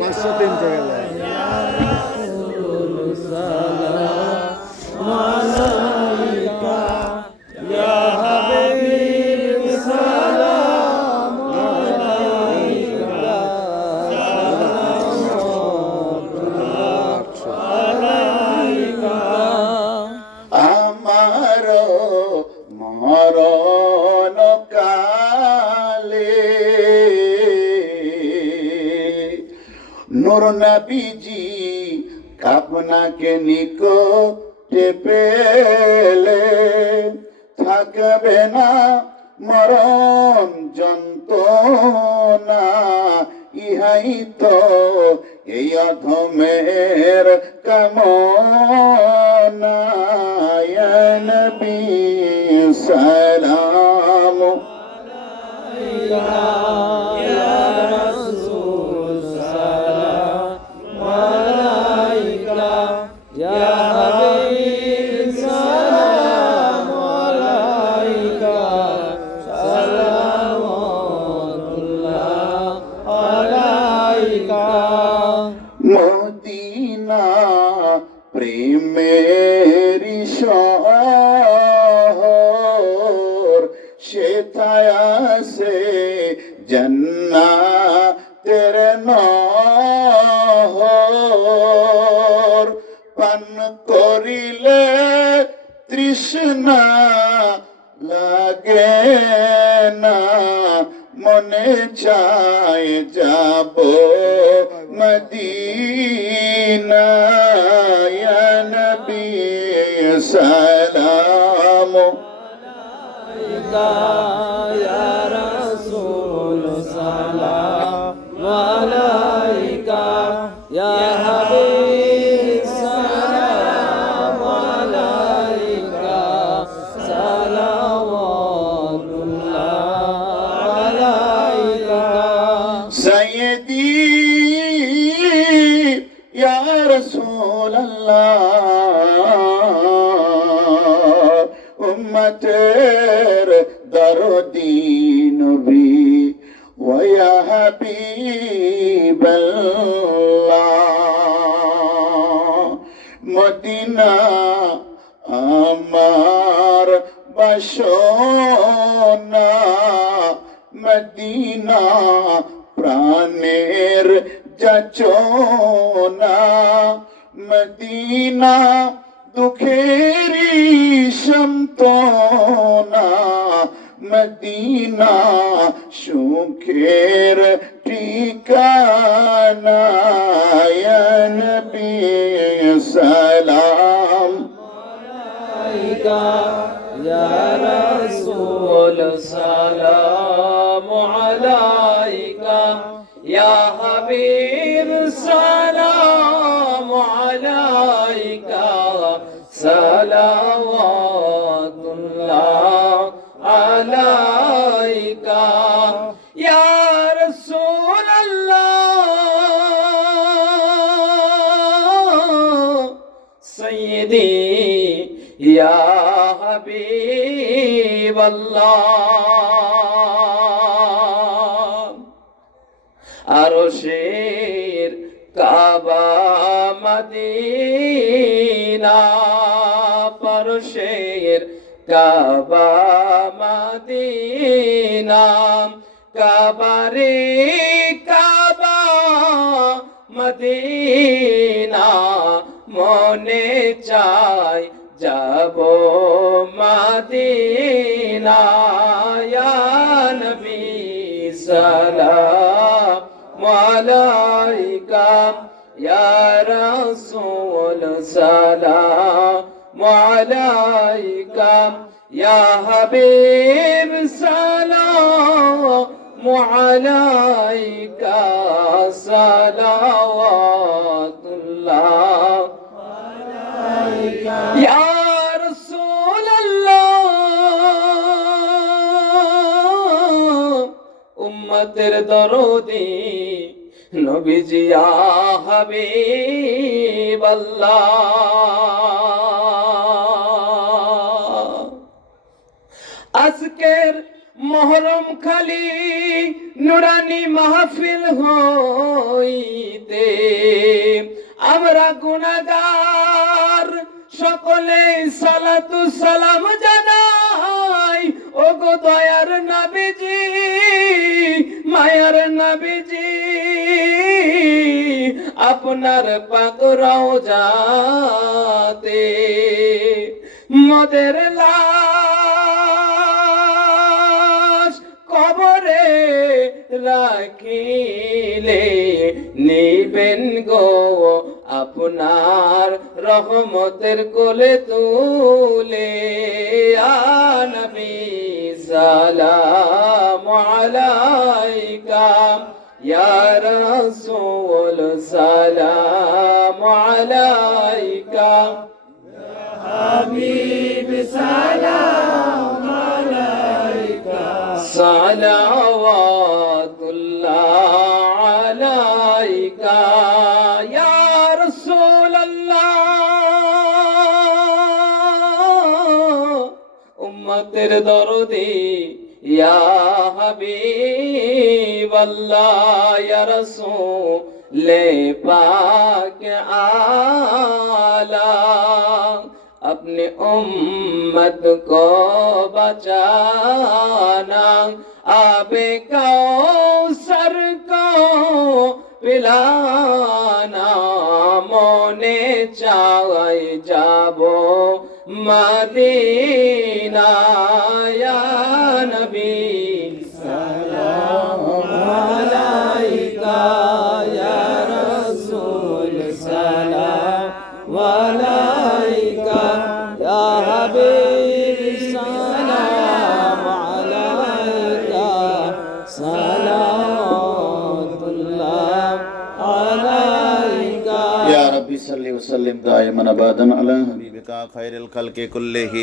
পাঁচশো তিন থেকে নবীজি আপনাকে নিকটে পেলে থাকবে না মরণ যন্ত্রণা, ইহাই তো এই অধমের কামনা। নবী সালাম মদিনা প্রেমের শহর সেথায় আসে জন্না তের নহর। পান করিলে তৃষ্ণা লাগে। মনে চায় যাব মদিনায় নবী সালাম আলাইকা উম্মতের দরদি নবী ওয়া হাবিবাল্লাহ মদিনা আমার বাসনা মদিনা প্রাণের যাচনা মদিনা দুঃখের মদিনা সুখের ঠিকানা ইয়া নবী সালাম يا رسول سلام عليك يا حبيب দে ইয়া হাবিবাল্লাহ। আরও শের কাবা মদিনা পরশের কাবা মদিনা কাবারে কাবা মদিনা। মনে চাই, যাব মদিনা ইয়া নবী সালাম আলাইকা, ইয়া রাসূল সালাম আলাইকা, ইয়া হাবিব সালাম আলাইকা সালাওয়াতুল্লাহ উম্মতের দরদি নবীজি হাবিবাল্লাহ। আজকের মহরম খালি নুরানি মাহফিল হইতে আমরা গুনাগার সকলে সালাতু সালাম জানাই। ও গো দয়ার নবীজি, মায়ার নবীজি, আপনার পাকরাও যাতে মদের লাশ কবরে রাখিলে। নিবেন গো আপনার রহমতের কোলে তুলে। নবী সালাম আলাইকা। সালাম আলাইকা। হাবিব সালাম আলাইকা। সালাম ইলাইকা ইয়া রাসূলুল্লাহ উম্মতের দরদি, ইয়া হাবিবাল্লাহ, ইয়া রাসূল পাক আলা। अपने उम्मत को बचाना आबे का চাই যাব? মদিনায় নবী। دائما ابدا على حبيبك خير الخلق كله